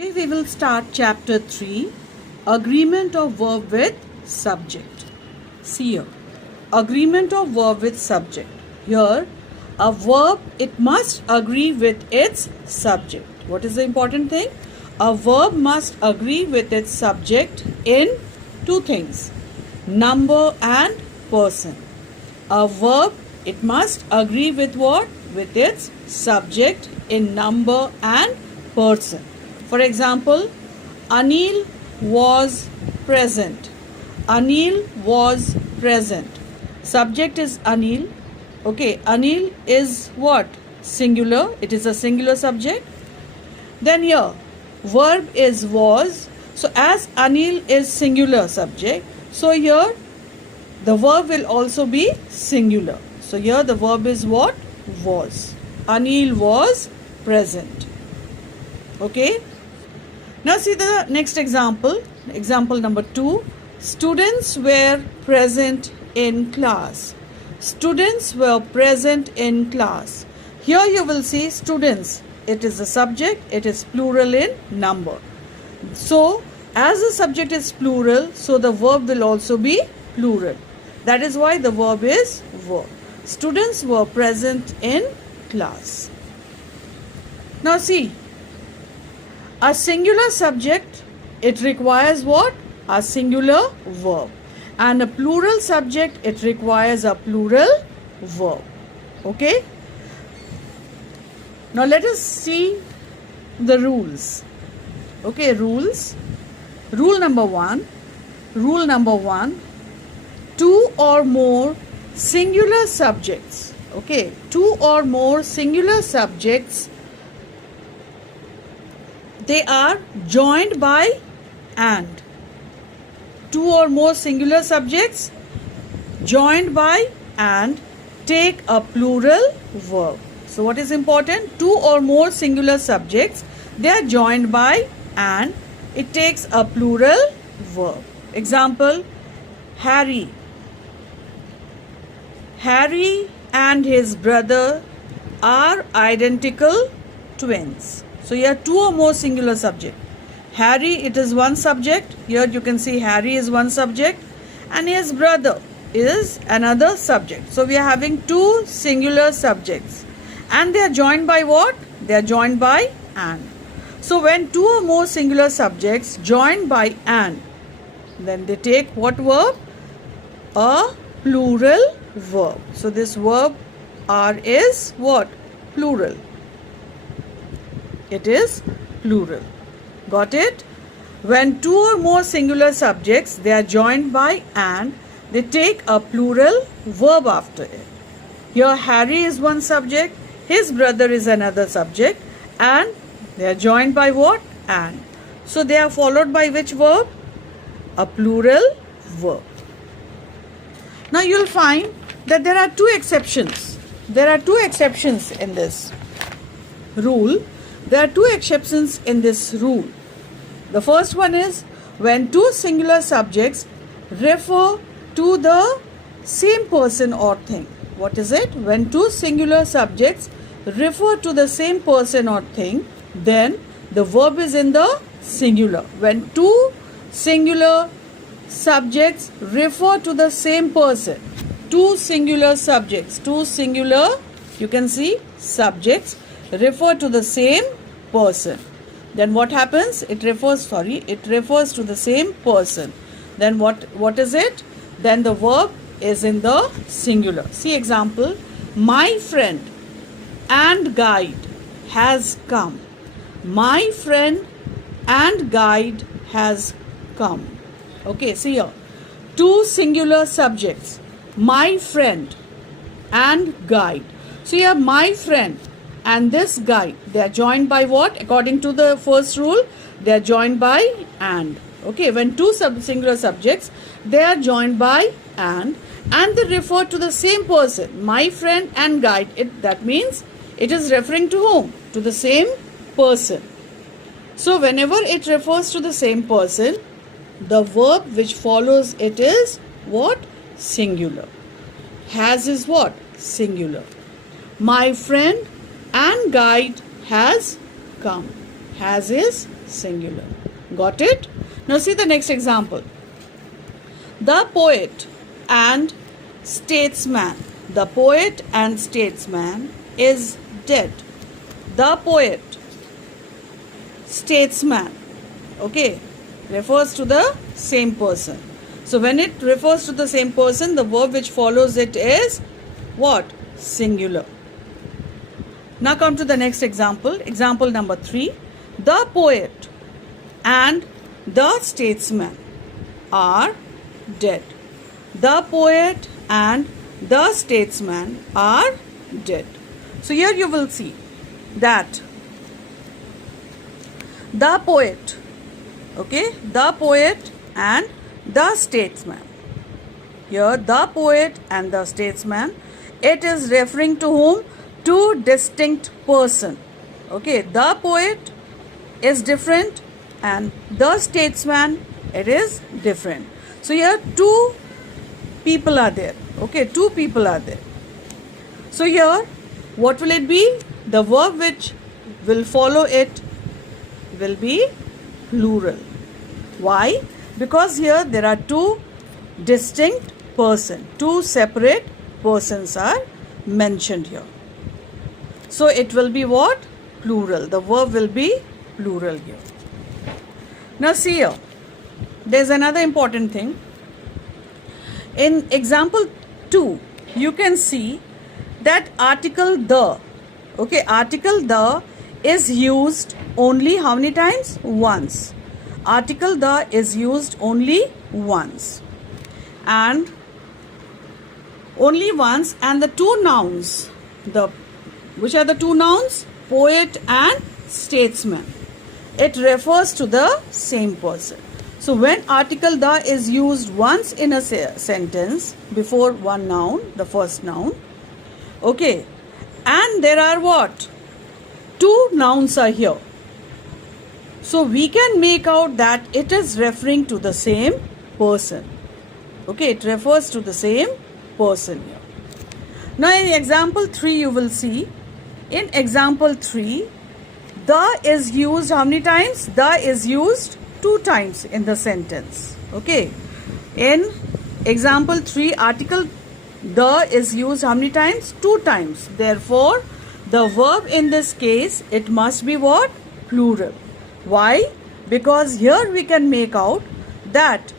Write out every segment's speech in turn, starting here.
Today we will start chapter 3, agreement of verb with subject. See here, agreement of verb with subject. Here, a verb, it must agree with its subject. What is the important thing? A verb must agree with its subject in two things, number and person. A verb, it must agree with what? With its subject in number and person. For example, Anil was present. Anil was present. Subject is Anil. Okay, Anil is what? Singular. It is a singular subject. Then here, verb is was. So as Anil is singular subject, so here the verb will also be singular. So here the verb is what? Was. Anil was present. Okay. Now see the next example. Example number 2. Students were present in class. Students were present in class. Here you will see students. It is a subject. It is plural in number. So as the subject is plural, so the verb will also be plural. That is why the verb is were. Students were present in class. Now see, a singular subject, it requires what? A singular verb. And a plural subject, it requires a plural verb. Okay? Now let us see the rules. Okay, rules. Rule number 1. Rule number 1. Two or more singular subjects. Okay, two or more singular subjects, they are joined by and. Two or more singular subjects joined by and take a plural verb. So what is important? Two or more singular subjects, they are joined by and it takes a plural verb. Example, Harry. Harry and his brother are identical twins. So here two or more singular subject. Harry, it is one subject. Here you can see Harry is one subject and his brother is another subject. So we are having two singular subjects and they are joined by what? They are joined by and. So when two or more singular subjects joined by and, then they take what verb? A plural verb. So this verb are is what? Plural. It is plural. Got it? When two or more singular subjects, they are joined by and, they take a plural verb after it. Here Harry is one subject, his brother is another subject and they are joined by what? And. So they are followed by which verb? A plural verb. Now you will find that there are two exceptions. There are two exceptions in this rule. There are two exceptions in this rule. The first one is when two singular subjects refer to the same person or thing. What is it? When two singular subjects refer to the same person or thing, then the verb is in the singular. When two singular subjects refer to the same person, two singular subjects, two singular, you can see subjects refer to the same person, then what happens? It refers to the same person. Then what is it? Then the verb is in the singular. See example, my friend and guide has come. My friend and guide has come. Okay, see here, two singular subjects, my friend and guide. So here my friend and this guide, they are joined by what? According to the first rule, they are joined by and. Okay, when two singular subjects, they are joined by and they refer to the same person, my friend and guide. That means it is referring to whom? To the same person. So whenever it refers to the same person, the verb which follows it is what? Singular. Has is what? Singular. My friend and guide has come. Has is singular. Got it? Now see the next example. The poet and statesman. The poet and statesman is dead. The poet, statesman, okay, refers to the same person. So when it refers to the same person, the verb which follows it is what? Singular. Now come to the next example. Example number 3. The poet and the statesman are dead. The poet and the statesman are dead. So here you will see that the poet, okay, the poet and the statesman. Here the poet and the statesman, it is referring to whom? Two distinct person. Okay, the poet is different and the statesman, it is different. So here two people are there. Okay, two people are there. So here what will it be? The verb which will follow it will be plural. Why? Because here there are two distinct persons, two separate persons are mentioned here. So it will be what? Plural. The verb will be plural here. Now see here, there is another important thing. In example 2, you can see that article the, okay, article the is used only how many times? Once. Article the is used only once. And only once, and the two nouns, which are the two nouns? Poet and statesman. It refers to the same person. So when article the is used once in a sentence before one noun, the first noun, okay, and there are what? Two nouns are here. So we can make out that it is referring to the same person. Okay, it refers to the same person here. Now in example 3 you will see, in example 3, the is used how many times? The is used 2 times in the sentence. Okay, in example 3, article the is used how many times? 2 times. Therefore, the verb in this case, it must be what? Plural. Why? Because here we can make out that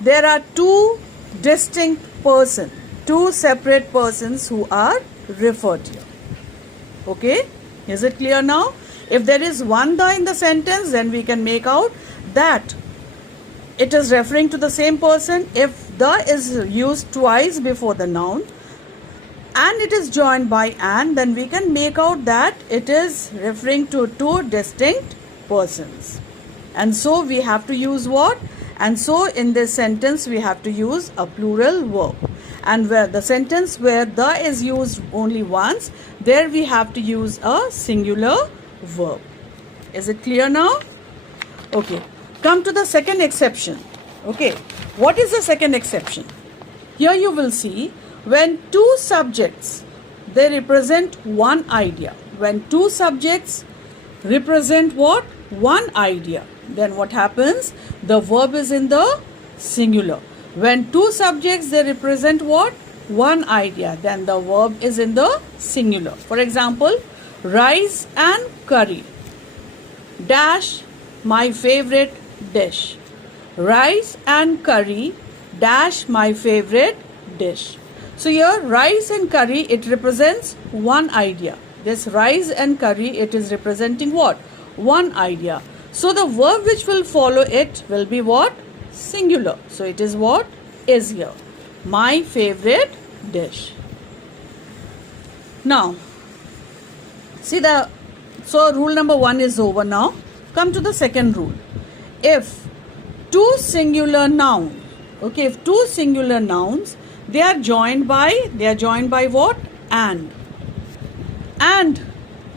there are two distinct persons, two separate persons who are referred here. Okay, is it clear now? If there is one the in the sentence, then we can make out that it is referring to the same person. If the is used twice before the noun and it is joined by and, then we can make out that it is referring to two distinct persons. And so we have to use what? And so in this sentence we have to use a plural verb. And where the sentence where the is used only once, there we have to use a singular verb. Is it clear now? Okay, come to the second exception. Okay, what is the second exception? Here you will see, when two subjects, they represent one idea. When two subjects represent what? One idea. Then what happens? The verb is in the singular. When two subjects, they represent what? One idea. Then the verb is in the singular. For example, rice and curry. Dash, my favorite dish. Rice and curry, dash, my favorite dish. So here, rice and curry, it represents one idea. This rice and curry, it is representing what? One idea. So the verb which will follow it will be what? Singular. So it is what? Is here. My favorite dish. Now, see so rule number 1 is over now. Come to the second rule. If two singular nouns, okay, if two singular nouns, they are joined by what? And,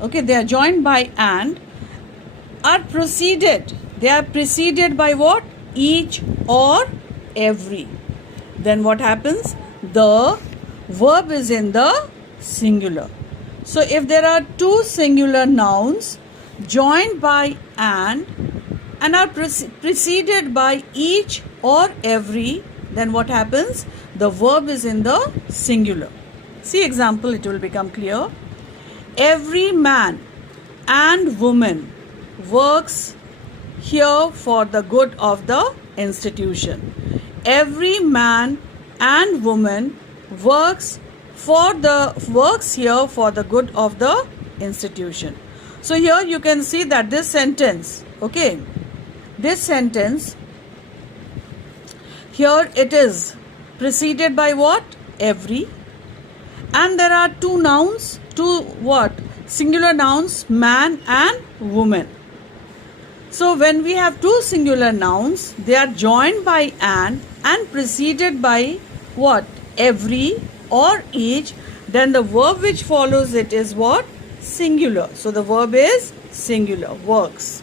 okay, they are joined by and, are preceded. They are preceded by what? Each or every. Then what happens? The verb is in the singular. So if there are two singular nouns, joined by and are preceded by each or every, then what happens? The verb is in the singular. See example, it will become clear. Every man and woman works here for the good of the institution. Every man and woman works here for the good of the institution. So here you can see that this sentence, okay, this sentence here it is preceded by what? Every, and there are two nouns, two what? Singular nouns, man and woman. So when we have two singular nouns, they are joined by and preceded by what? Every or each, then the verb which follows it is what? Singular. So the verb is singular, works.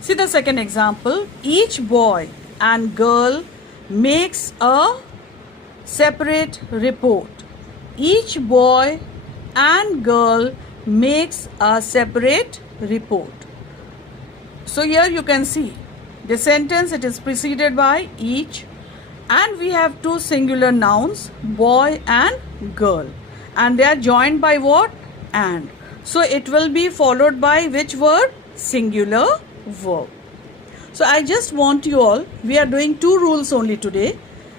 See the second example. Each boy and girl makes a separate report. Each boy and girl makes a separate report. So here you can see the sentence, it is preceded by each, and we have two singular nouns, boy and girl, and they are joined by what? And. So it will be followed by which word? Singular verb. So I just want you all, we are doing two rules only today.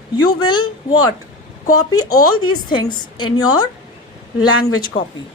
You will what? Copy all these things in your language copy.